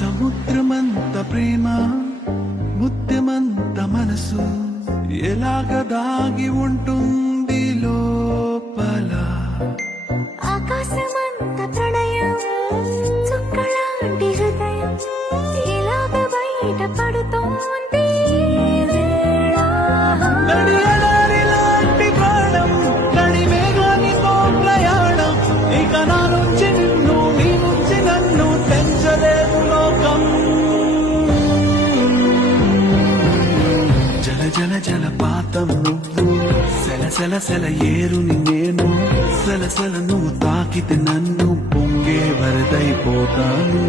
సముద్రమంత ప్రేమ ముత్యమంత మనసు ఎలాగ దాగి ఉంటుంది లోపల. ఆకాశమంత ప్రణయం చుక్కలాంటి హృదయం ఇలాగ బయట పడుతోంది నడియలాంటి ప్రాణం నడి మేఘానితో ప్రయాణం. ఇక నా నుంచి నిన్ను నీ నుంచి నన్ను పెంచలేదు లోకం. జల జల జలపాతం నువ్వు సెల సెల సెల ఏరుని నేను. సెల సెల నువ్వు తాకితే నన్ను పొంగే వరదైపోతాను.